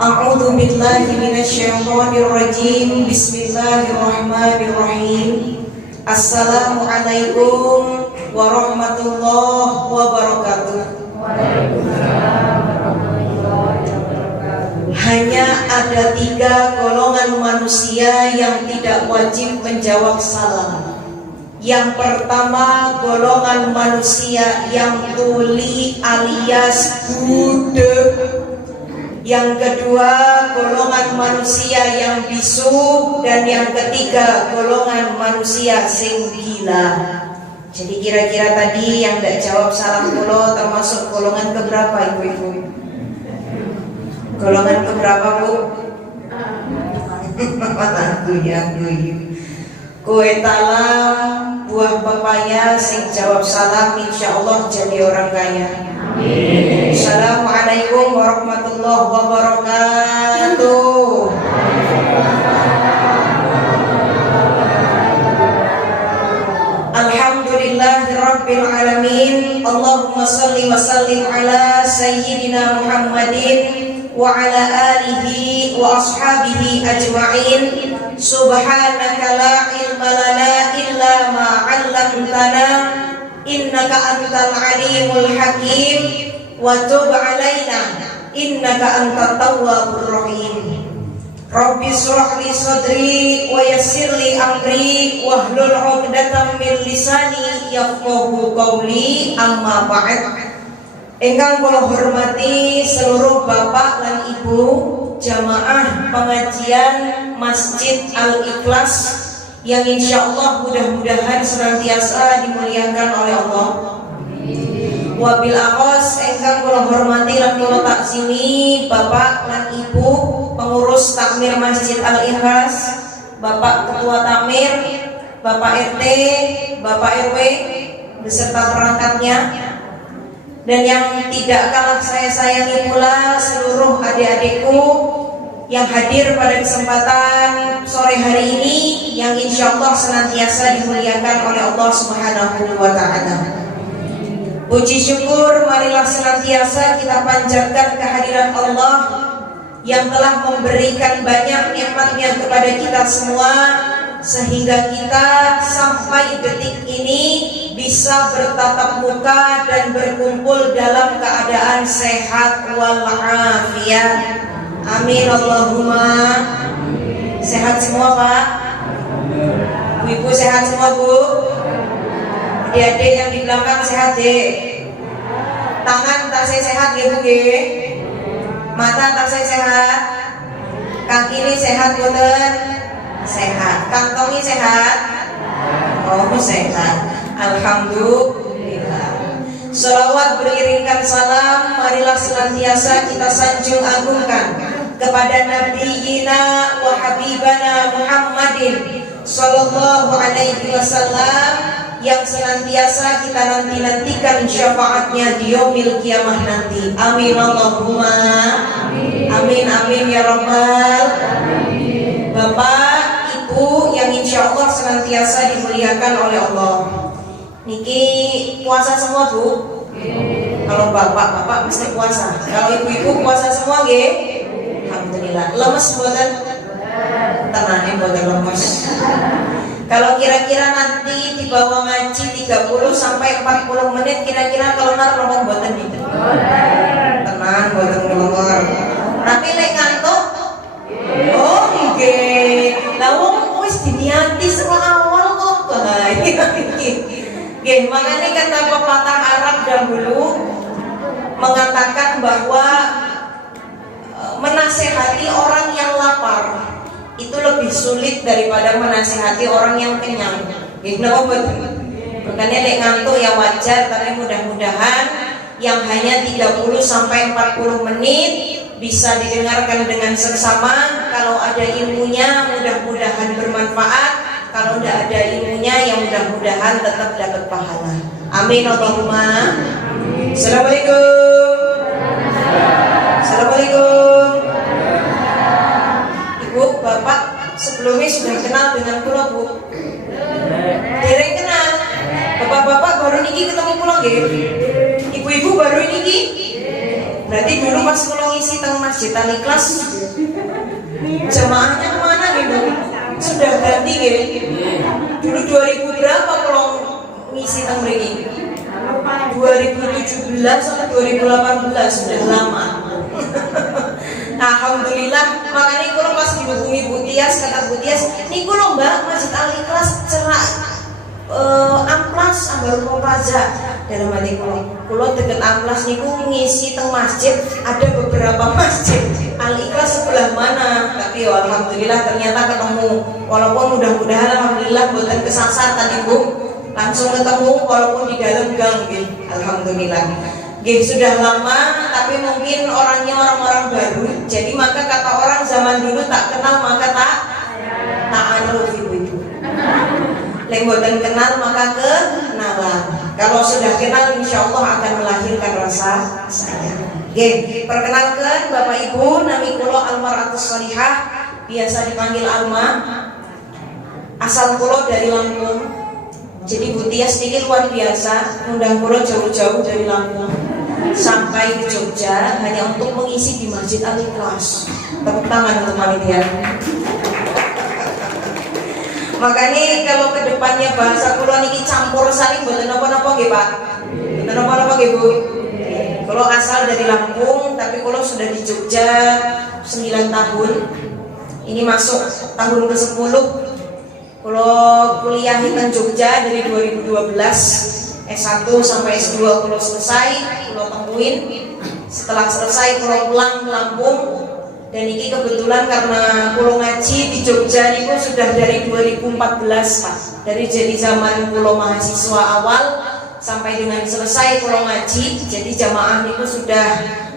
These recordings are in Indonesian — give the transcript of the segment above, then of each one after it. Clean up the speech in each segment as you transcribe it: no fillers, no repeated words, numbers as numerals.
A'udzu billahi minasyaitonir rajim. Bismillahirrahmanirrahim. Assalamualaikum warahmatullahi wabarakatuh. Hanya ada 3 golongan manusia yang tidak wajib menjawab salam. Yang pertama, golongan manusia yang tuli alias budek. Yang kedua, golongan manusia yang bisu. Dan yang ketiga, golongan manusia sing gila. Jadi kira-kira tadi yang tidak jawab salam kulo termasuk golongan keberapa ibu-ibu? Golongan keberapa bu? Kue talam, buah pepaya, sing jawab salam insya Allah jadi orang kaya. Amin. Assalamualaikum warahmatullahi wabarakatuh. Alhamdulillahirabbil alamin. Allahumma shalli wa sallim ala sayyidina Muhammadin wa ala alihi wa ashabihi ajma'in. Subhanaka la ilma lana illa ma 'allamtana innaka antal alimul hakim wa tub 'alaina innaka antat tawwabur rahim. Rabbi shrah li sadri wa yassir li amri wahlul 'uqdatam min lisani yafqahu qawli. Amma ba'd. Ingkang kula hormati seluruh bapak lan ibu jamaah pengajian Masjid Al-Ikhlas yang insya Allah mudah-mudahan senantiasa dimuliakan oleh Allah. Wabil akhos ingkang kula hormati lan kula taksimi bapak lan ibu pengurus takmir Masjid Al-Ikhlas, bapak ketua takmir, bapak RT, bapak RW beserta perangkatnya. Dan yang tidak kalah saya sayangi pula seluruh adik-adikku yang hadir pada kesempatan sore hari ini yang insya Allah senantiasa dimuliakan oleh Allah Subhanahu wa Ta'ala. Puji syukur marilah senantiasa kita panjatkan kehadiran Allah yang telah memberikan banyak nikmatnya kepada kita semua, sehingga kita sampai detik ini bisa bertatap muka dan berkumpul dalam keadaan sehat walafiat. Amin Allahumma. Sehat semua Pak? Ibu sehat semua Bu? Adik-adik yang di belakang sehat dek? Tangan tasnya sehat ya Bu? Mata tasnya sehat? Kaki ini sehat boten? Sehat. Kantongnya sehat? Oh sehat. Alhamdulillah. Shalawat beriringkan salam marilah senantiasa kita sanjung agungkan kepada Nabiyina wa Habibana Muhammadin sallallahu alaihi wasallam yang senantiasa kita nantikan syafaatnya di yaumil kiamah nanti. Amin Allahumma amin amin ya rabbal alamin. Bapak Ibu yang insya Allah senantiasa dimuliakan oleh Allah. Niki puasa semua Bu? Kalau bapak mesti puasa. Kalau ibu-ibu puasa semua nggih? Alhamdulillah. Lemes mboten? Tenane mboten lemes. Kalau kira-kira nanti dibawa ngaji 30 sampai 40 menit kira-kira kelengar napa mboten itu? Tenang mboten kelengar. Tapi nek ngantuk? Oh nggih. Lah wong wis diniati saka awal kok bahaya iki. Nggih, makanya kata pepatah Arab dahulu mengatakan bahwa menasehati orang yang lapar itu lebih sulit daripada menasehati orang yang kenyang. Nggih, napa betul? Makanya nek ngantuk ya wajar, tapi mudah-mudahan yang hanya 30 sampai 40 menit bisa didengarkan dengan seksama. Kalau ada ilmunya mudah-mudahan bermanfaat. Kalau tidak ada ilmunya yang mudah-mudahan tetap dapat pahala. Amin Allahumma. Assalamualaikum. Assalamualaikum. Ibu, Bapak sebelumnya sudah kenal dengan kula Bu? Dereng kenal. Bapak-bapak baru niki ketemu kula nggih? Ibu-ibu baru niki? Berarti dulu pas kalau ngisi teng Masjid Al Ikhlas jamaahnya kemana gitu? Sudah ganti gitu. Dulu 2000 berapa kalau ngisi teng mriki? 2017 sampai 2018 sudah lama. Alhamdulillah, makanya kalau pas dihubungi Bu Tias, kata Bu Tias, "Niku lho Mbak, Masjid Al Ikhlas cerak amplas ambar Plaza." Dalam hati kulo deket amplas niku ngisi teng masjid, ada beberapa masjid. Al Ikhlas sebelah mana? Tapi ya alhamdulillah ternyata ketemu. Walaupun mudah-mudahan alhamdulillah boten kesasar tadi Bu. Langsung ketemu walaupun di dalam gang gitu. Alhamdulillah. Sudah lama, tapi mungkin orangnya orang-orang baru. Jadi maka kata orang zaman dulu tak kenal maka tak aruf ibu-ibu. Lenggotan kenal maka kenalan. Kalau sudah kenal insya Allah akan melahirkan rasa sayang. Perkenalkan Bapak Ibu, nami kulo Almaratus Sholihah, biasa dipanggil Alma. Asal kulo dari Lampung. Jadi Bu Tias ini luar biasa, undang kulo jauh-jauh dari Lampung sampai ke Jogja hanya untuk mengisi di Masjid Al Ikhlas. Tepuk tangan untuk panitia. Makanya kalau kedepannya bahasa kulo niki campur saling boten napa-napa nggih Pak. Boten napa-napa nggih Bu. Kulo asal dari Lampung tapi kulo sudah di Jogja 9 tahun. Ini masuk tahun ke-10. Kulo kuliah di Jogja dari 2012, S1 sampai S2 kulo selesai, kulo tungguin. Setelah selesai kulo pulang ke Lampung. Dan ini kebetulan karena kulo ngaji di Jogja itu sudah dari 2014 Pak. Dari jadi zaman kulo mahasiswa awal sampai dengan selesai kulo ngaji. Jadi jamaah itu sudah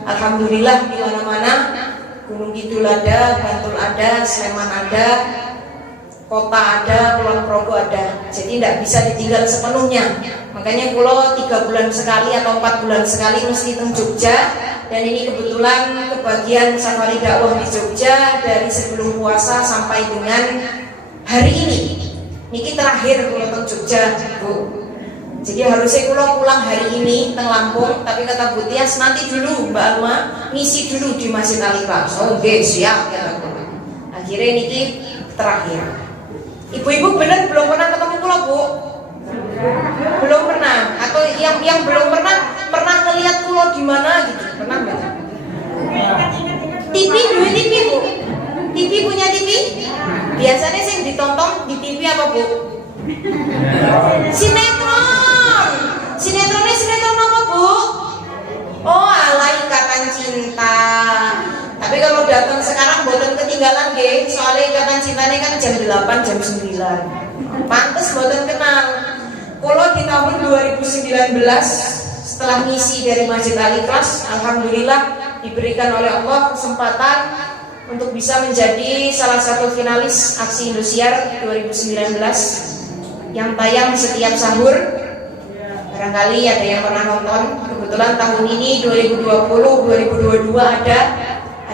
alhamdulillah di mana-mana. Gunung Kidul ada, Bantul ada, Sleman ada, kota ada, Kulon Progo ada. Jadi tidak bisa ditinggal sepenuhnya. Makanya kulo 3 bulan sekali atau 4 bulan sekali mesti ke Jogja. Dan ini kebetulan kebagian safari dakwah di Jogja dari sebelum puasa sampai dengan hari ini. Niki terakhir kulo ke Jogja, Bu. Jadi harusnya kulo pulang hari ini teng Lampung, tapi kata Bu Tias nanti dulu Mbak Alma ngisi dulu di Masjid Al Ikhlas. Oh, siap ya Pak. Akhirnya niki terakhir. Ibu-ibu benar belum pernah ketemu kulo Bu? Belum pernah. Atau yang belum pernah ngelihat kulo di mana gitu? Pernah nggak? TV dulu TV Bu. TV punya TV? Biasanya sih ditonton di TV apa Bu? Sinetron. Sinetron apa Bu? Oh, ala Ikatan Cinta. Tapi kalau datang sekarang boten ketinggalan nggih, soalnya Ikatan Cintanya kan jam 8 jam 9. Pantes boten kenal. Kulo di tahun 2019 setelah ngisi dari Masjid Al Ikhlas, alhamdulillah diberikan oleh Allah kesempatan untuk bisa menjadi salah satu finalis Aksi Indosiar 2019 yang tayang setiap sahur. Barangkali ada yang pernah nonton. Kebetulan tahun ini 2020 2022 ada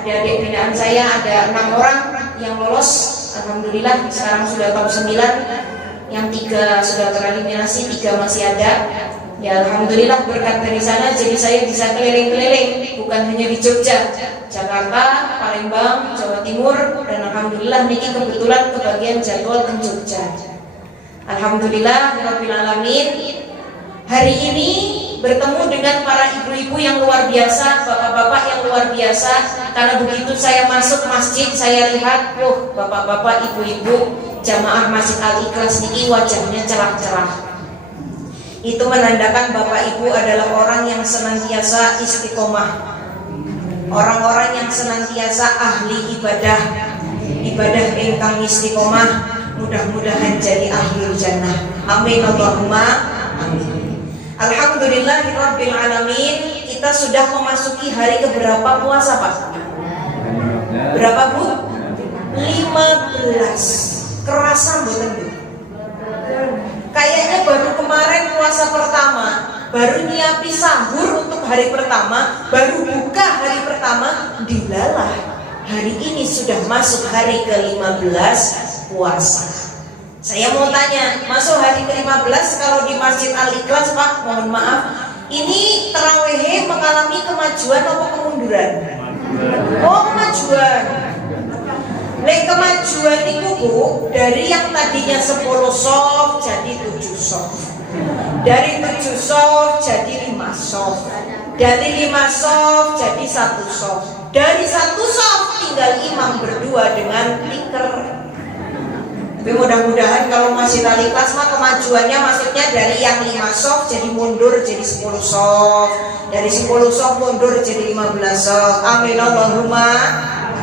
adik binaan saya, ada 6 orang yang lolos. Alhamdulillah sekarang sudah top 9, yang 3 sudah tereliminasi, 3 masih ada. Ya alhamdulillah berkat dari sana jadi saya bisa keliling-keliling, bukan hanya di Jogja, Jakarta, Palembang, Jawa Timur, dan alhamdulillah niki kebetulan kebagian jadwal ke Jogja. Alhamdulillah rabbil alamin. Hari ini bertemu dengan para ibu-ibu yang luar biasa, bapak-bapak yang luar biasa. Karena begitu saya masuk masjid, saya lihat, bapak-bapak, ibu-ibu jamaah Masjid Al Ikhlas niki wajahnya cerah-cerah. Itu menandakan Bapak Ibu adalah orang yang senantiasa istiqomah, orang-orang yang senantiasa ahli ibadah ingkang istiqomah, mudah-mudahan jadi ahli jannah. Amin Allahumma amin. Alhamdulillahirabbil alamin. Kita sudah memasuki hari keberapa puasa Pak? Berapa Bu? 15. Kerasan boten Bu? Kayaknya baru kemarin puasa pertama, baru nyiapi sahur untuk hari pertama, baru buka hari pertama, dilalah hari ini sudah masuk hari ke-15 puasa. Saya mau tanya, masuk hari ke-15 kalau di Masjid Al Ikhlas Pak, mohon maaf, ini tarawih mengalami kemajuan atau kemunduran? kemunduran? Oh, kemajuan. Lek kemajuan itu Bu, dari yang tadinya 10 soft jadi 7 soft. Dari 7 soft jadi 5 soft. Dari 5 soft jadi 1 soft. Dari 1 soft tinggal imam berdua dengan tiker. Tapi mudah-mudahan kalau masih tali kelas mah kemajuannya maksudnya dari yang 5 soft jadi mundur jadi 10 soft. Dari 10 soft mundur jadi 15 soft. Amin Allahumma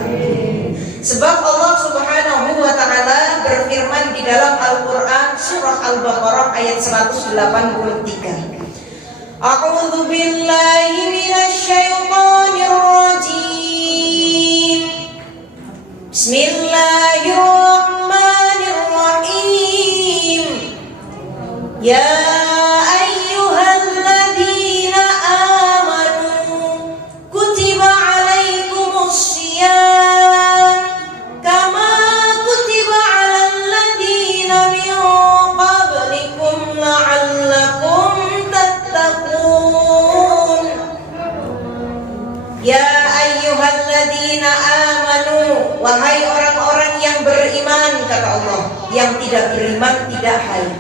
amin. Sebab Allah Subhanahu wa taala berfirman di dalam Al-Qur'an surah Al-Baqarah ayat 183. A'udzu billahi minasy syaithanir rajim. Bismillahirrahmanirrahim. Ya ayyuhalladzina amanu kutiba alaikumus syiyam kama kutiba alal ladzina min qablikum la'allakum tattaqun. Ya ayyuhalladzina amanu, wahai orang-orang yang beriman, kata Allah. Yang tidak beriman tidak haid.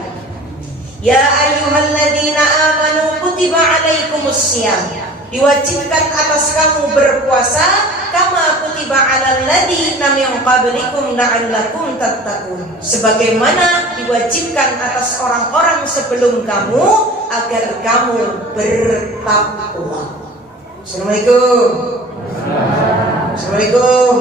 Ya ayyuhalladzina amanu kutiba alaikumus syiyam, diwajibkan atas kamu berpuasa kama kutiba alal ladzina min qablikum la'allakum tattaqun, sebagaimana diwajibkan atas orang-orang sebelum kamu agar kamu bertakwa. Assalamualaikum. Assalamualaikum.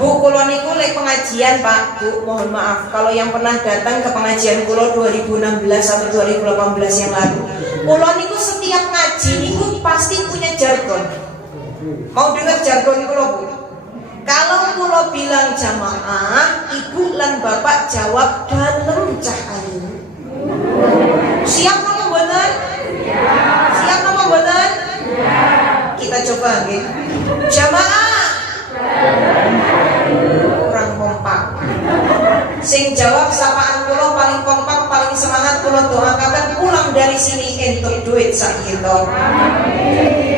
Bu, kulo niku lek pengajian Pak, Bu, mohon maaf kalau yang pernah datang ke pengajian kulo 2016 atau 2018 yang lalu. Kulo niku setiap ngaji niku pasti punya jargon. Mau dengar jargon kulo, Bu? Kalau kulo bilang jamaah, ibu lan bapak jawab dalem cah ayu. Siap napa mboten? Siap napa mboten? Kita coba nggih. Jamaah. Kurang kompak. Sing jawab sapaan kula paling kompak, paling semangat kula doakan pulang dari sini entuk duit sak kita.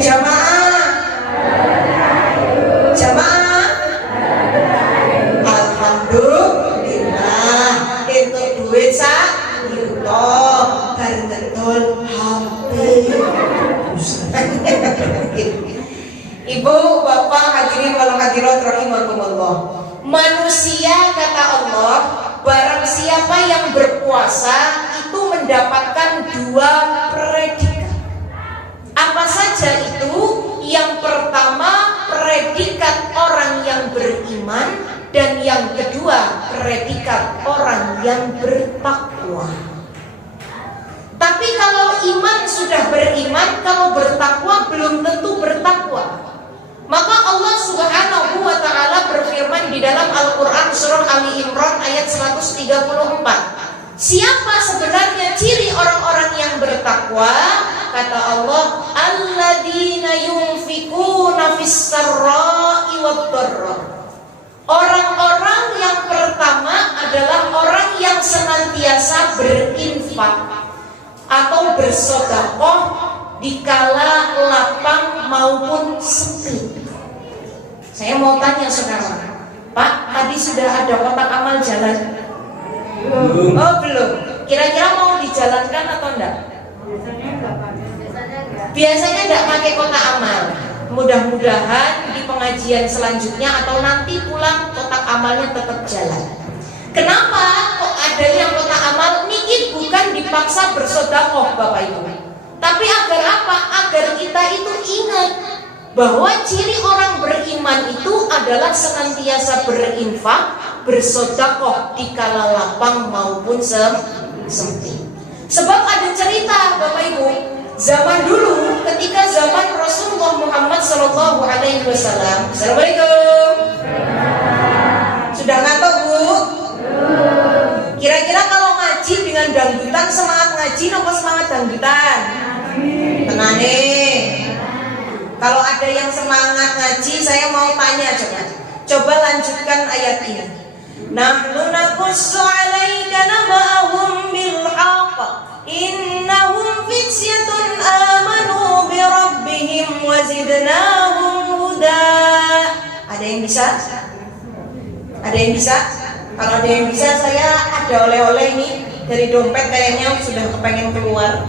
Jamaah. Jamaah. Alhamdulillah entuk duit sak kita. Bareng ngedol HP. Ibu, bapak, hadirin wal hadirat rahimakumullah. Manusia, kata Allah, barang siapa yang berpuasa itu mendapatkan 2 predikat. Apa saja itu? Yang pertama, predikat orang yang beriman, dan yang kedua, predikat orang yang bertakwa. Tapi kalau iman sudah beriman, kalau bertakwa belum tentu bertakwa. Maka Allah Subhanahu wa taala berfirman di dalam Al-Qur'an surah Ali Imran ayat 134. Siapa sebenarnya ciri orang-orang yang bertakwa? Kata Allah, alladzina yunfikuna fis-sarra'i wad-dharra. Orang-orang yang pertama adalah orang yang senantiasa berinfak atau bersedekah dikala lapang maupun sempit. Saya mau tanya sekarang, Pak, tadi sudah ada kotak amal jalan? Belum. Oh belum. Kira-kira mau dijalankan atau enggak? Biasanya enggak pakai kotak amal. Mudah-mudahan di pengajian selanjutnya atau nanti pulang kotak amalnya tetap jalan. Kenapa kok ada yang kotak amal? Niki bukan dipaksa bersedekah Bapak Ibu, tapi agar apa? Agar kita itu ingat bahwa ciri orang beriman itu adalah senantiasa berinfak, bersedekah dikala lapang maupun sempit. Sebab ada cerita Bapak Ibu, zaman dulu ketika zaman Rasulullah Muhammad SAW. Assalamualaikum. Sudah ngantuk Bu? Kira-kira kalau ngaji dengan dangdutan semangat ngaji nopo semangat dangdutan? Tenane. Kalau ada yang semangat ngaji, saya mau tanya coba lanjutkan ayat ini. Nahnu naqussu 'alaika naba'ahum bil haqq innahum fityatun amanu bi rabbihim وزدناهم هدى. Ada yang bisa? Ada yang bisa? Kalau ada yang bisa, saya ada oleh-oleh ini dari dompet, kayaknya sudah kepengen keluar.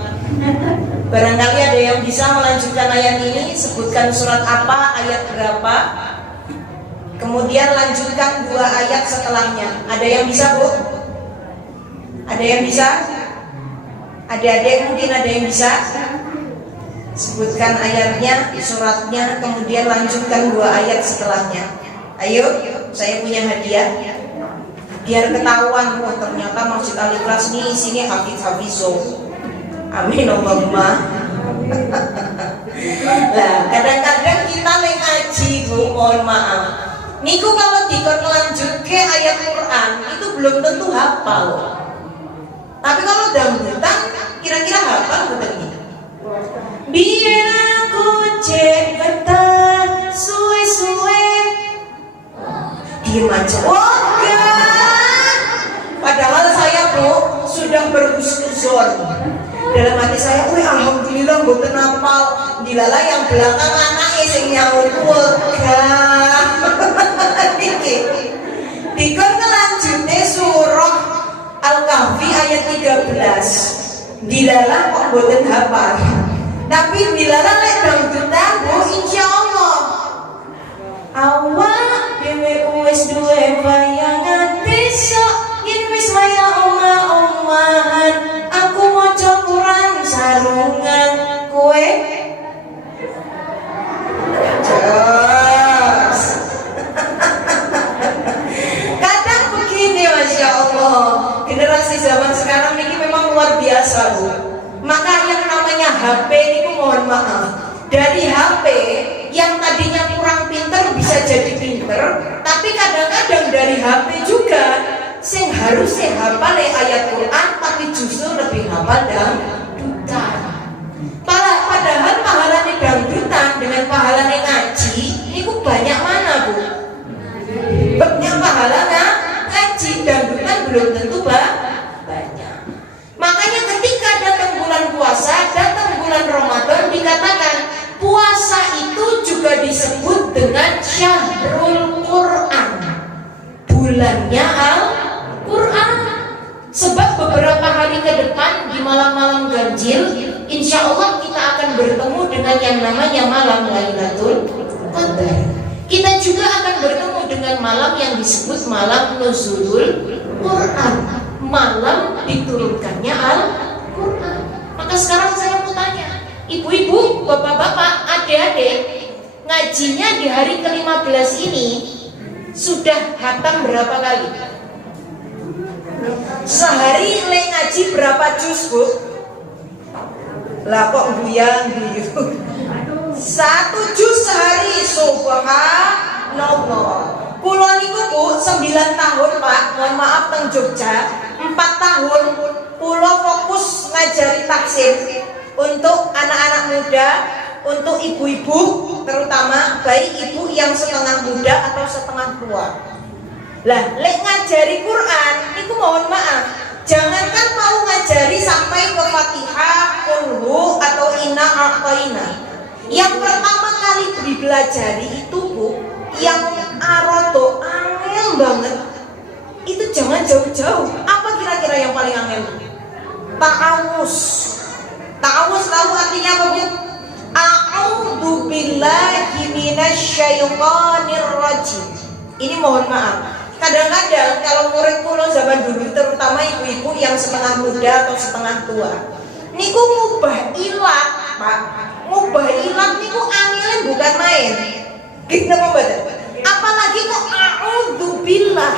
Barangkali ada yang bisa melanjutkan ayat ini, sebutkan surat apa, ayat berapa, kemudian lanjutkan 2 ayat setelahnya. Ada yang bisa, Bu? Ada yang bisa? Adik-adik mungkin ada yang bisa? Sebutkan ayatnya, suratnya, kemudian lanjutkan 2 ayat setelahnya. Ayo, saya punya hadiah. Biar ketahuan, oh ternyata Masjid Al-Ikhlas ini isinya hafiz-hafizo. Amin Allahumma. Nah, kadang-kadang kita ngaji, Bu, mohon maaf. Niku kalau dikon lanjut ke ayat Quran itu belum tentu hafal. Tapi kalau dangdutan kira-kira hafal betul ini. Biar aku cek betah suwe-suwe. Diem aja. Oh enggak. Padahal saya, Bu, sudah berhusnuzon. Dalam hati saya, wih alhamdulillah mboten hafal. Dilala yang belakang anake sing nyaut wegah. Niki. Dikon kelanjutnya surah Al-Kahfi ayat 13. Dilala kok mboten hafal. Tapi dilala lek dangdutan, Bu, insyaallah. Awak dhewe wis duwe bayangan besok yen wis maya omah-omahan. Aku maca Quran sarungan kowe. Jos. Kadang begini, Masya Allah, generasi zaman sekarang ini memang luar biasa, Bu. Maka yang namanya HP itu mohon maaf, dari HP yang tadinya kurang pinter bisa jadi pinter, tapi kadang-kadang dari HP juga sing harusnya hafal ayat Quran tapi justru lebih hafal dangdutan. Padahal pahalanya dangdutan dengan pahalanya ngaji itu banyak mana, Bu? Banyak pahalanya ngaji, dangdutan belum tentu banyak. Makanya ketika datang bulan puasa, datang bulan Ramadan, dikatakan puasa itu juga disebut dengan Syahrul Quran, bulannya Al-Quran. Sebab beberapa hari ke depan di malam-malam ganjil, insya Allah kita akan bertemu dengan yang namanya malam Lailatul Qadar. Kita juga akan bertemu dengan malam yang disebut malam Nuzulul Quran, malam diturunkannya Al-Quran. Maka sekarang saya mau tanya, ibu-ibu, bapak-bapak, adik-adik, ngajinya di hari ke-15 ini sudah hatam berapa kali? Sehari ngaji berapa juz, Bu? Lah kok buyang gitu. 1 juz sehari, subhanallah. Kulo niku, Bu, 9 tahun, Pak, mohon maaf teng Jogja, 4 tahun kulo fokus ngajari tafsir untuk anak-anak muda, untuk ibu-ibu terutama, baik ibu yang setengah muda atau setengah tua. Lah, lek ngajari Quran, itu mohon maaf, jangankan mau ngajari sampai ke Fatihah, Qulhu atau Inna A'thaina. Yang pertama kali dipelajari itu, Bu, yang arodo angel banget, itu jangan jauh-jauh. Apa kira-kira yang paling angel? Ta'awuz. Ta'awuz tahu artinya apa, Bu? A'udzu billahi minasyaitonir rajim. Ini mohon maaf. Kadang-kadang kalau murid kulo zaman dulu, terutama ibu-ibu yang setengah muda atau setengah tua, niku ngubah ilat, Pak. Ngubah ilat niku angelnya bukan main. Gitu membaca. Apalagi kok a'udzu billah.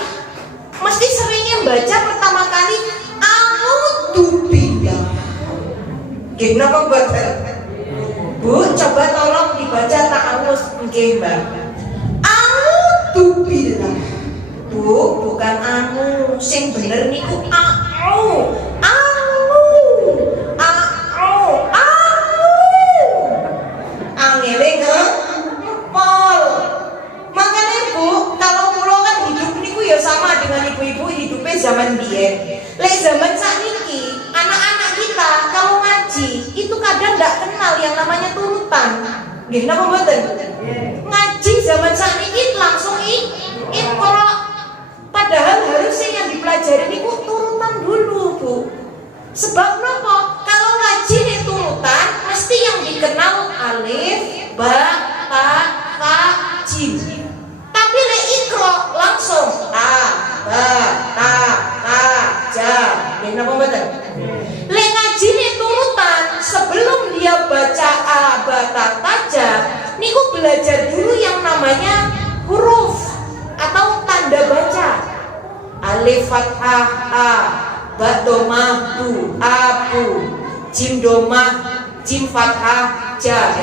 Mesti seringnya baca pertama kali a'udzu billah. Gitu membaca. Bu, coba tolong dibaca ta'awuz nggih, Mbak. A'udzu billah. Bu, bukan anu, sing bener niku a'u. Angele ngepol. Makanya, Bu, kalau kula kan hidup niku ya sama dengan ibu-ibu hidupnya zaman biyen. Lek zaman sakniki, anak-anak kita kalau ngaji itu kadang nggak kenal yang namanya turutan. Nggih napa mboten? Ngaji zaman sakniki langsung Iqra. Padahal harusnya yang dipelajari niku turutan dulu, Bu. Sebab napa? Kalau ngaji nih turutan mesti yang dikenal alif, ba, ta, ka, jim. Tapi lek Iqra langsung ta, ba, ta, ka, ja. Nggih napa mboten? Lek ngaji nih turutan sebelum dia baca a, ba, ta, ta, ja, niku belajar dulu yang namanya huruf atau tanda baca. Alif fathah a, ba domah bu, abu, jim domah, jim fathah ja,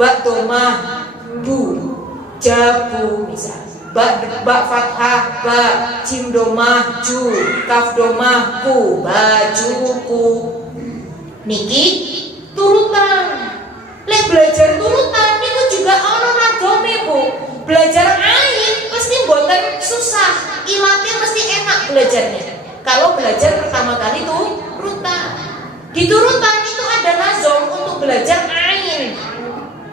ba domah bu, jabu misal. Ba fathah ba, jim domah ju, kaf domah ku, bajuku. Niki turutan. Lek belajar turutan niku juga ana nagome, Bu. Belajar ain pasti mboten susah, ilatnya mesti enak belajarnya. Kalau belajar pertama kali turutan. Di turutan itu ada nazom untuk belajar ain.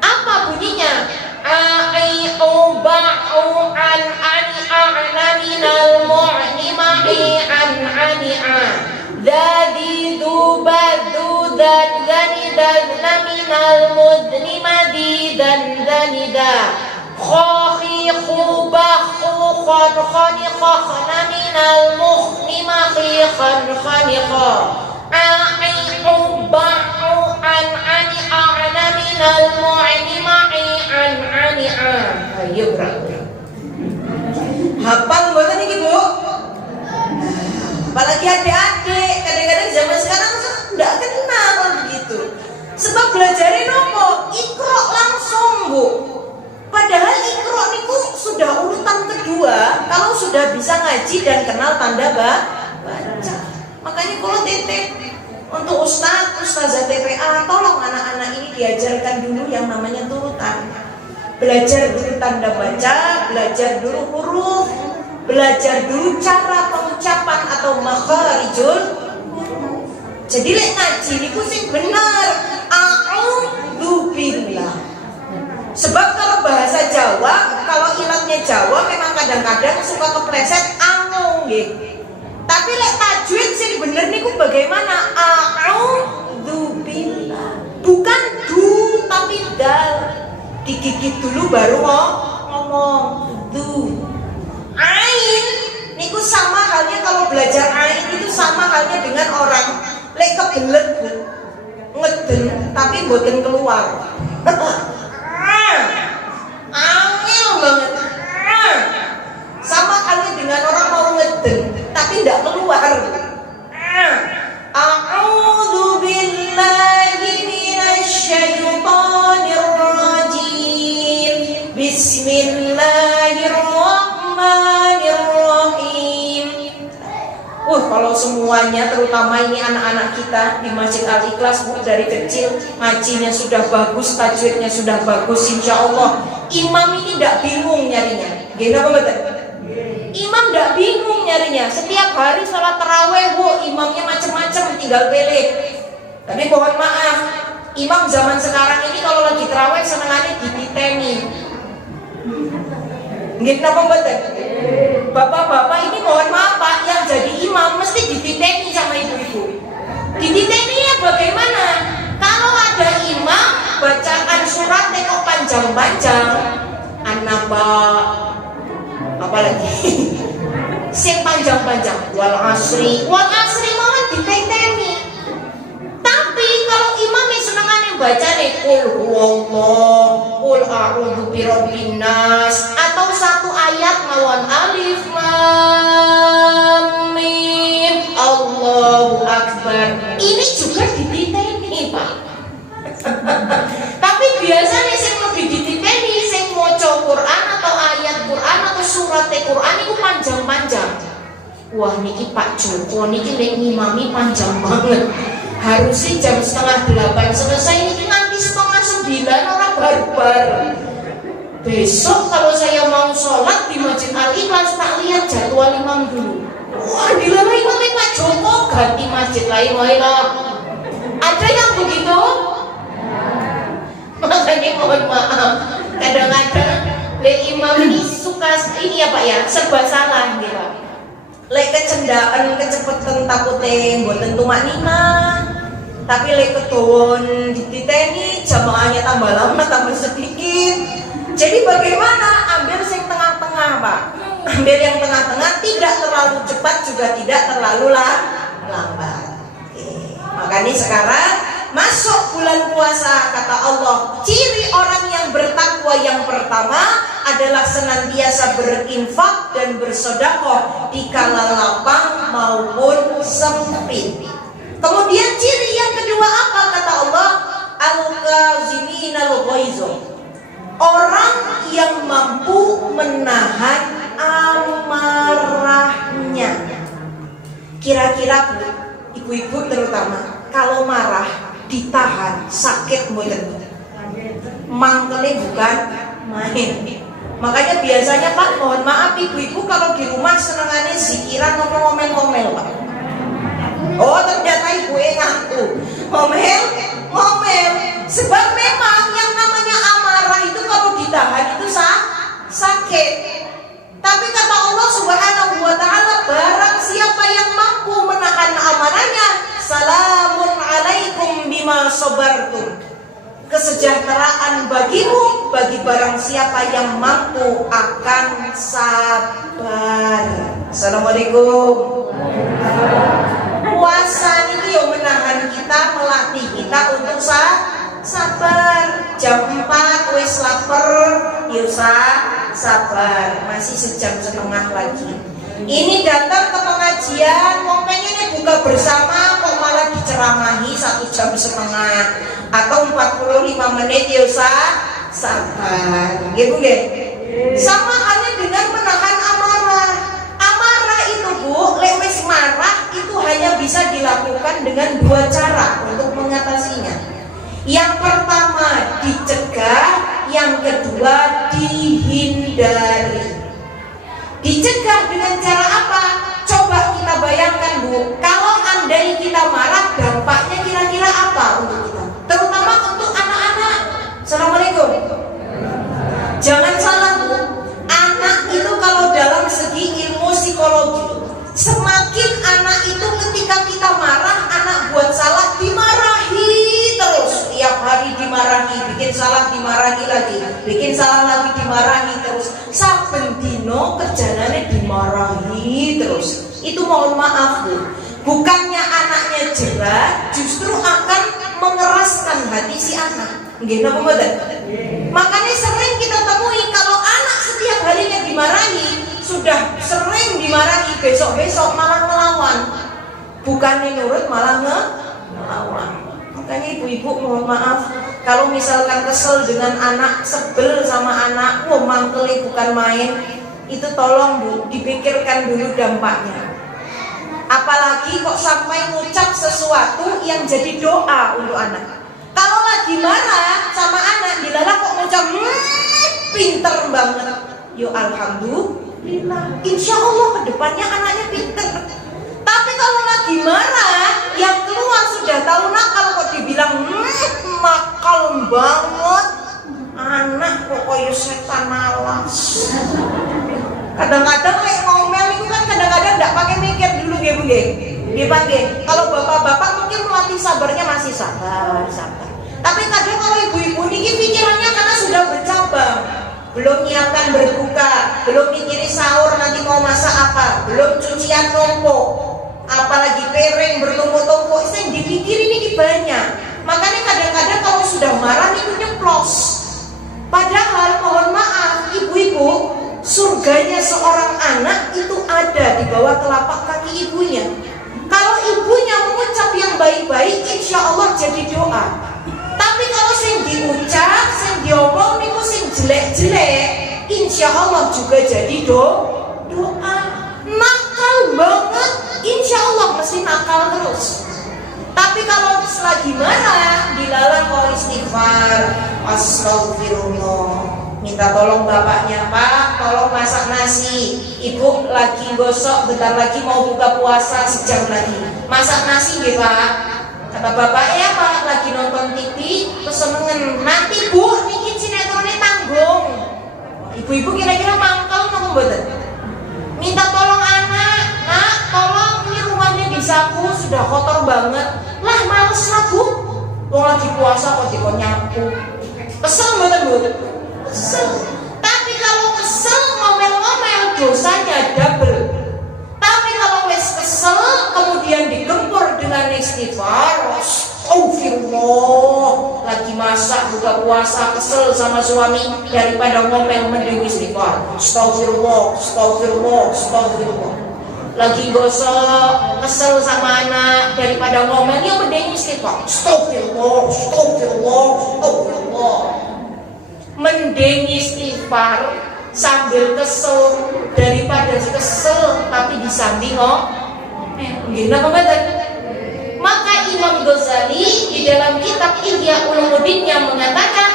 Apa bunyinya? A I O ba o an ani a na minal mu'nima i an ani a. Dadi du ba du dan dani dan minal mudnima di dan dani da. Khakhi khubah khukhan khaniqa khanaminal mukhnima khikhan khaniqa a'i'u ba'u an'ani a'na minal mu'nima i'an ani'a. Ayo berapa? Hafal mboten iki, Bu? Apalagi adik-adik, kadang-kadang zaman sekarang enggak kenal begitu. Sebab belajarin nopo? Iqra langsung, Bu. Padahal Iqra niku sudah urutan kedua kalau sudah bisa ngaji dan kenal tanda baca. Makanya kalau titip untuk ustazah TPA, tolong anak-anak ini diajarkan dulu yang namanya turutan. Belajar dulu tanda baca, belajar dulu huruf, belajar dulu cara pengucapan atau makharijul huruf. Jadi lek ngaji niku sing bener. A'udzu billah. Sebab kalau bahasa Jawa, kalau ilatnya Jawa memang kadang-kadang suka kepleset angung nggih. Tapi lek tajwid sing bener niku bagaimana? A'udzu billah. Bukan du tapi dal. Digigit dulu baru ngomong du. Ain niku sama halnya kalau belajar ain itu sama halnya dengan orang lek kebelet Bu. Ngeden tapi mboten keluar. Angel banget. Sama halnya dengan orang mau ngeden tapi tidak keluar. A'udzu billahi minasyaitonir rajim. Bismillahirrahmanirrahim. Kalau semuanya terutama ini anak-anak kita di Masjid Al-Ikhlas, Bu, dari kecil ngajinya sudah bagus, tajwidnya sudah bagus, insya Allah imam ini tidak bingung nyarinya. Gimana betul? Imam tidak bingung nyarinya. Setiap hari sholat taraweh, Bu, imamnya macam-macam, tinggal pilih. Tapi mohon maaf, imam zaman sekarang ini kalau lagi taraweh senangannya dititeni. Gitu apa betul? Bapak-bapak ini mohon maaf Pak, yang jadi imam mesti dititeni sama ibu-ibu. Dititeninya bagaimana? Kalau ada imam bacaan surat kok panjang-panjang, An-Naba, apalagi sing panjang-panjang, wal asri mohon dititeni. Tapi kalau imam yang senengane bacane qul huwallah, qul a'udzu birabbin nas, atau satu ayat mawon alif lam mim Allahu akbar, ini juga dititeni Pak. Tapi biasanya sing lebih dititeni sing maca Quran atau ayat Quran atau surat Quran itu panjang-panjang. Wah niki Pak Joko niki lek ngimami panjang banget. Harusnya jam 7:30 selesai, ini nanti 8:30 orang barbar. Besok kalau saya mau sholat di Masjid Al-Ikhlas tak lihat jadwal imam dulu. Wah dilarang imamnya Pak Joko ganti masjid lain. Ada yang begitu? Makanya mohon maaf, kadang-kadang imam ini suka ini ya Pak ya, serba salah gitu Pak. Lek kecendaan, kecepatan takutnya mboten tumaknina. Tapi lek ketawon dititeni jamaahnya tambah lama tambah sedikit. Jadi bagaimana? Ambil yang tengah-tengah Pak. Ambil yang tengah-tengah, tidak terlalu cepat juga tidak terlalu lambat. Makanya sekarang masuk bulan puasa, kata Allah, ciri orang yang bertakwa yang pertama adalah senantiasa berinfak dan bersedekah di kala lapang maupun sempit. Kemudian ciri yang kedua apa kata Allah? Al-kaziminal ghaiza. Orang yang mampu menahan amarahnya. Kira-kira ibu-ibu terutama kalau marah ditahan sakit mboten. Mangkele bukan main. Makanya biasanya Pak, mohon maaf ibu-ibu kalau di rumah senengane zikiran ngomel-ngomel Pak. Oh ternyata ibu ngaku ngomel. Sebab memang yang namanya amarah itu kalau ditahan itu sakit. Tapi kata Allah Subhanahu wa taala, barang siapa yang mampu menahan amarahnya, salamun alaikum bima sabartum. Kesejahteraan bagimu bagi barang siapa yang mampu akan sabar. Assalamualaikum. Puasa ini yang menahan kita, melatih kita untuk sabar. Jam 4 wis lapar, ya sabar. Masih sejam setengah lagi. Ini datang ke pengajian, mau pengennya buka bersama, kok malah diceramahi 1 jam setengah atau 45 menit, ya sabar. Gitu nggih? Sama halnya dengan menahan amarah. Amarah itu Bu, lewes marah itu hanya bisa dilakukan dengan 2 cara untuk mengatasinya. Yang pertama dicegah, yang kedua dihindari. Dicegah dengan cara apa? Coba kita bayangkan Bu, kalau andai kita marah, dampaknya kira-kira apa untuk kita? Terutama untuk anak-anak. Assalamualaikum. Jangan salah Bu, anak itu kalau dalam segi ilmu psikologi, semakin anak itu ketika kita marah, anak buat salah dimarahi terus, tiap hari dimarahi, bikin salah dimarahi lagi, bikin salah lagi dimarahi terus, saben dino kerjanane dimarahi terus. Itu mohon maaf Bu, bukannya anaknya jerat, justru akan mengeraskan hati si anak. Nggih napa mboten? Makanya sering kita temui kalau anak setiap harinya dimarahi, sudah sering dimarahi, besok-besok malah ngelawan. Bukannya nurut malah ngelawan. Makanya ibu-ibu mohon maaf, kalau misalkan kesel dengan anak, sebel sama anak, mangkeli bukan main, itu tolong Bu, dipikirkan dulu dampaknya. Apalagi kok sampai ngucap sesuatu yang jadi doa untuk anak. Kalau lagi marah sama anak, dilalah kok ngucap pinter banget. Yo alhamdulillah, insya Allah kedepannya anaknya pinter. Tapi kalau lagi marah, yang keluar sudah tahu nakal kok dibilang nakal banget. Anak kok koyo setan alas. Kadang-kadang lek ngomel itu kan kadang-kadang enggak pakai mikir dulu nggih Bu nggih. Nggih Pak nggih. Kalau bapak-bapak mungkin melatih sabarnya masih sabar. Tapi kadang kalau ibu-ibu niki pikirannya karena sudah bercabang. Belum nyiapkan berbuka, belum mikirin sahur nanti mau masak apa, belum cucian numpuk, apalagi piring bertumpuk-tumpuk, yang dipikirin ini banyak. Makanya kadang-kadang kalau sudah marah itu nyeplos. Padahal mohon maaf ibu-ibu, surganya seorang anak itu ada di bawah telapak kaki ibunya. Kalau ibunya mengucap yang baik-baik, insya Allah jadi doa. Tapi kalau sing diucap, sing diomong niku sing jelek-jelek, insya Allah juga jadi doa. Nakal banget, insya Allah mesti nakal terus. Tapi kalau selagi marah, dilarang kok istighfar, astagfirullah, minta tolong bapaknya, Pak, tolong masak nasi, ibu lagi gosok, bentar lagi mau buka puasa sejam lagi, masak nasi nggih Pak. Kata bapaknya apa? Lagi nonton TV, kesenengan. Nanti bu, bikin sinetronnya tanggung. Ibu-ibu kira-kira mangkal nopo mboten? Minta tolong anak, nak, tolong ini rumahnya disapu, sudah kotor banget. Lah males lah bu, wong lagi puasa kok dikon nyapu. Kesel mboten bu? Kesel. Tapi kalau kesel ngomel-ngomel dosanya double. Tapi kalau wes kesel kemudian digempur dengan istighfar, astagfirullah, lagi masak buka puasa kesel sama suami, daripada ngomel mending istighfar, astagfirullah, astagfirullah, astagfirullah. Lagi gosok kesel sama anak, daripada ngomel ya mending istighfar, astagfirullah, astagfirullah, astagfirullah. Mending istighfar sambil kesel daripada kesel tapi disanding gimana pembahasan. Maka Imam Ghazali di dalam kitab Ihya Ulumuddinnya mengatakan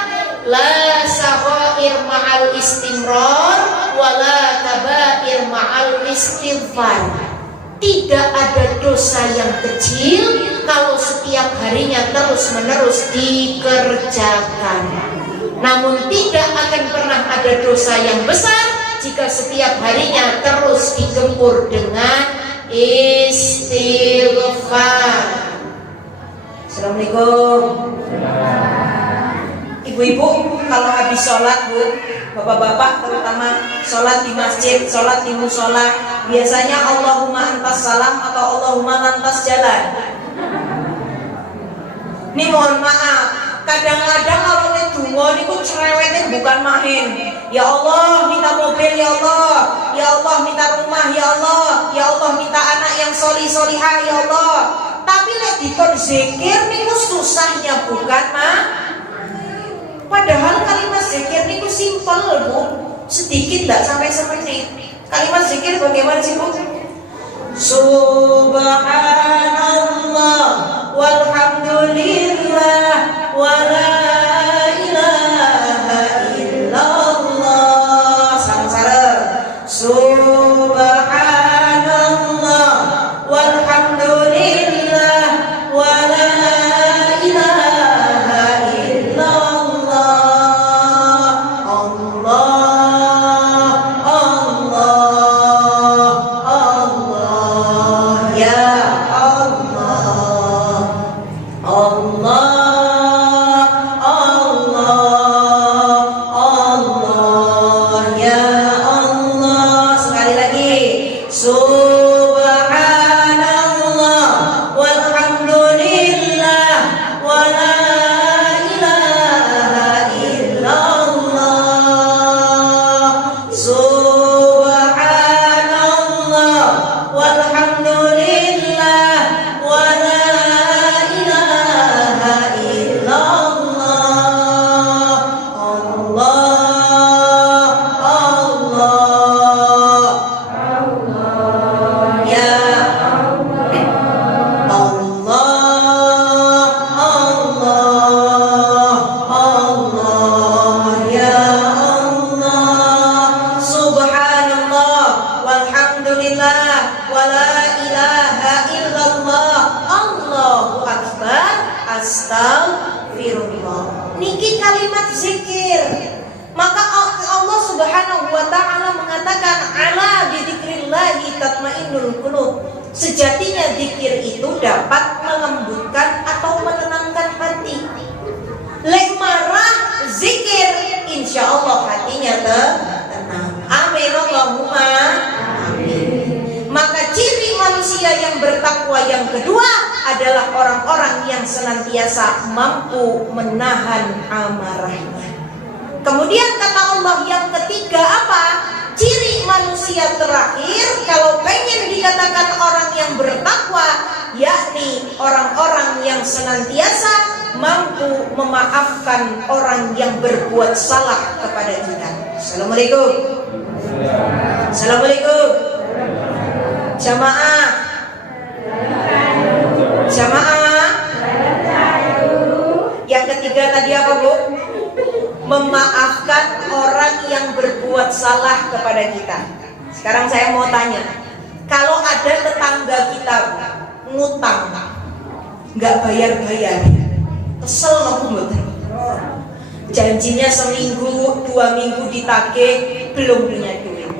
la saghair ma'al istimrar wala kabair ma'al istighfar. Tidak ada dosa yang kecil kalau setiap harinya terus-menerus dikerjakan. Namun tidak akan pernah ada dosa yang besar jika setiap harinya terus digempur dengan istighfar. Assalamualaikum. Ibu-ibu kalau habis sholat bu, bapak-bapak terutama sholat di masjid, sholat di musola, biasanya Allahumma antas salam atau Allahumma lantas jalan. Ini mohon maaf, kadang-kadang kalau dungo niku cerewetnya bukan main. Ya Allah minta mobil, ya Allah, ya Allah minta rumah, ya Allah, ya Allah minta anak yang solihah, ya Allah. Tapi lek dikon zikir niku susahnya bukan mah. Padahal kalimat zikir niku simpel bu, sedikit tidak sampai semenit. Kalimat zikir bagaimana sih bu? Subhanallah walhamdulillah wala ilaha illallah. Sama-sama. Subhanallah walhamdulillah wala ilaha illallah. Allah, Allah, Allah, ya Allah, Allah, Allah, Allah, ya Allah. Sekali lagi. Subhanallah walhamdulillah wala ilaha illallah. Subhanallah walhamdulillah wala ilaha illallah. Allah, Allah, ya Allah, Allah, Allah, ya Allah. Subhanallah walhamdulillah wala ilaha illallah. Allahu akbar, astagfirullah. Niki kalimat zikir. Maka Allah Subhanahu wa taala mengatakan ala bidzikrillahi tatmainnul qulub. Sejatinya zikir itu dapat melembutkan atau menenangkan hati. Lek marah zikir, insya Allah hatinya tenang. Amin Allahumma amin. Maka ciri manusia yang bertakwa yang kedua adalah orang-orang yang senantiasa mampu menahan amarahnya. Kemudian kata Allah yang ketiga apa? Ciri manusia terakhir kalau pengen dikatakan orang yang bertakwa, yakni orang-orang yang senantiasa mampu memaafkan orang yang berbuat salah kepada kita. Assalamualaikum. Assalamualaikum. Jamaah. Jamaah. Yang ketiga tadi apa bu? Memaafkan orang yang berbuat salah kepada kita. Sekarang saya mau tanya, kalau ada tetangga kita ngutang, nggak bayar-bayar. Kesel aku mboten. Janjinya seminggu, 2 minggu ditagih, belum punya duit.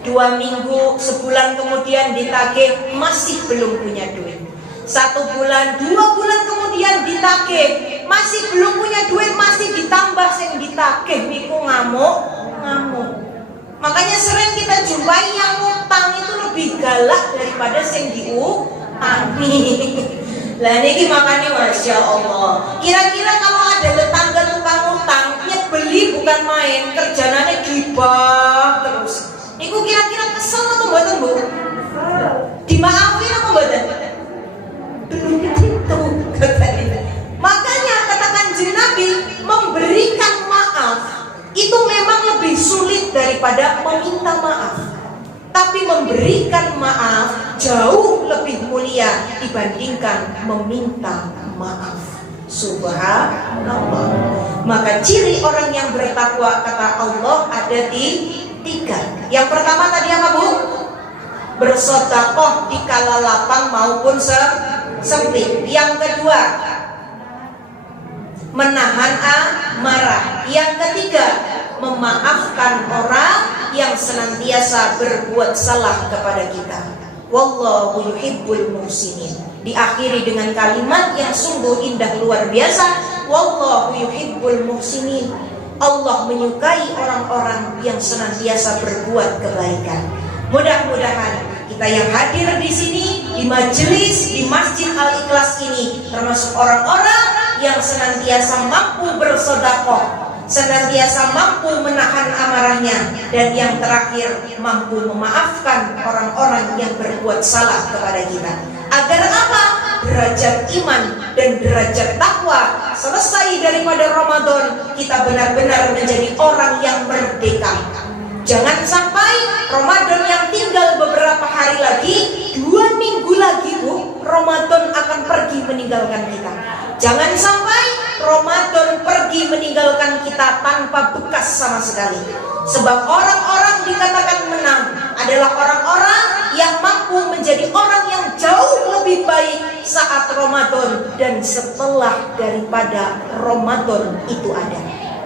2 minggu, sebulan kemudian ditagih, masih belum punya duit. 1 bulan, 2 bulan kemudian ditagih, masih belum punya duit, masih ditambah sing ditagih, niku ngamuk. Makanya sering kita jumpai yang ngutang itu lebih galak daripada sing diutangi. Lah niki makanya Masya Allah. Kira-kira kalau ada tetangga tukang utang, nyebeli bukan main, kerjananya gibah terus. Niku kira-kira kesel apa mboten, Bu? Dimaafin apa mboten? Belum tentu katanya. Makanya katakan Nabi, memberikan maaf itu memang lebih sulit daripada meminta maaf. Tapi memberikan maaf jauh lebih mulia dibandingkan meminta maaf. Subhanallah. Maka ciri orang yang bertakwa kata Allah ada di 3. Yang pertama tadi apa, Bu? Bersedekah di kala lapang maupun sempit. Yang kedua, menahan amarah. Yang ketiga, memaafkan orang yang senantiasa berbuat salah kepada kita. Wallahu yuhibbul muhsinin. Diakhiri dengan kalimat yang sungguh indah luar biasa. Wallahu yuhibbul muhsinin. Allah menyukai orang-orang yang senantiasa berbuat kebaikan. Mudah-mudahan kita yang hadir di sini di majelis di Masjid Al-Ikhlas ini termasuk orang-orang yang senantiasa mampu bersedekah, senantiasa mampu menahan amarahnya, dan yang terakhir mampu memaafkan orang-orang yang berbuat salah kepada kita. Agar apa? Derajat iman dan derajat takwa selesai daripada Ramadan, kita benar-benar menjadi orang yang merdeka. Jangan sampai Ramadan yang tinggal beberapa hari lagi, 2 minggu lagi, Bu, Ramadan akan pergi meninggalkan kita. Jangan sampai Ramadan pergi meninggalkan kita tanpa bekas sama sekali. Sebab orang-orang dikatakan menang adalah orang-orang yang mampu menjadi orang yang jauh lebih baik saat Ramadan dan setelah daripada Ramadan itu ada.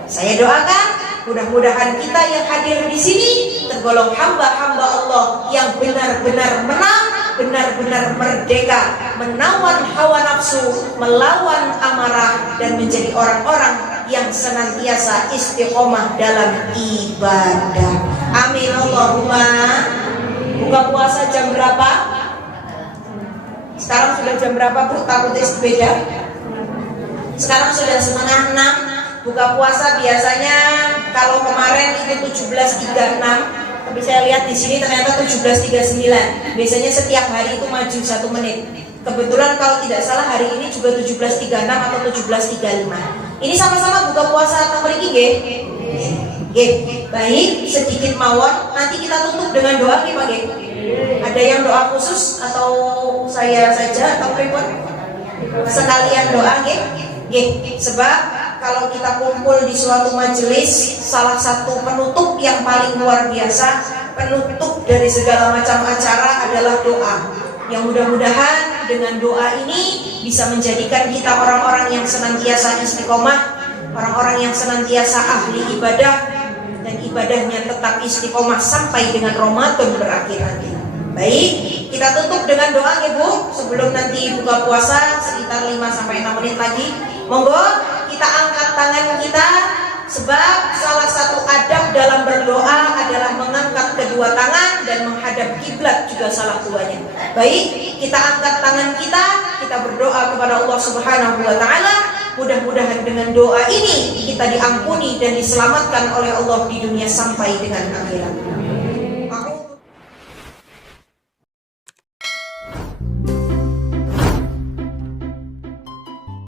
Saya doakan mudah-mudahan kita yang hadir di sini tergolong hamba-hamba Allah yang benar-benar menang, benar-benar merdeka, menawan hawa nafsu, melawan amarah, dan menjadi orang-orang yang senantiasa istiqomah dalam ibadah. Amin Allahumma. Buka puasa jam berapa? Sekarang sudah jam berapa, Bu? Takut beda. Sekarang sudah 5:30. Buka puasa biasanya kalau kemarin itu 17.36, tapi saya lihat di sini ternyata 17.39. Biasanya setiap hari itu maju 1 menit. Kebetulan kalau tidak salah hari ini juga 17.36 atau 17.35. Ini sama-sama buka puasa atau mriki nggih? Nggih. Baik, sedikit mawon. Nanti kita tutup dengan doa nggih, Pak nggih. Ada yang doa khusus atau saya saja atau pripun? Sekalian doa nggih. Nggih, sebab kalau kita kumpul di suatu majelis, salah satu penutup yang paling luar biasa, penutup dari segala macam acara adalah doa. Yang mudah-mudahan dengan doa ini bisa menjadikan kita orang-orang yang senantiasa istiqomah, orang-orang yang senantiasa ahli ibadah, dan ibadahnya tetap istiqomah sampai dengan Ramadan berakhir nanti. Baik, kita tutup dengan doa ya, Bu, sebelum nanti buka puasa sekitar 5-6 menit lagi. Monggo kita angkat tangan kita, sebab salah satu adab dalam berdoa adalah mengangkat kedua tangan dan menghadap kiblat juga salah duanya. Baik, kita angkat tangan kita berdoa kepada Allah Subhanahu wa taala. Mudah-mudahan dengan doa ini kita diampuni dan diselamatkan oleh Allah di dunia sampai dengan akhirat.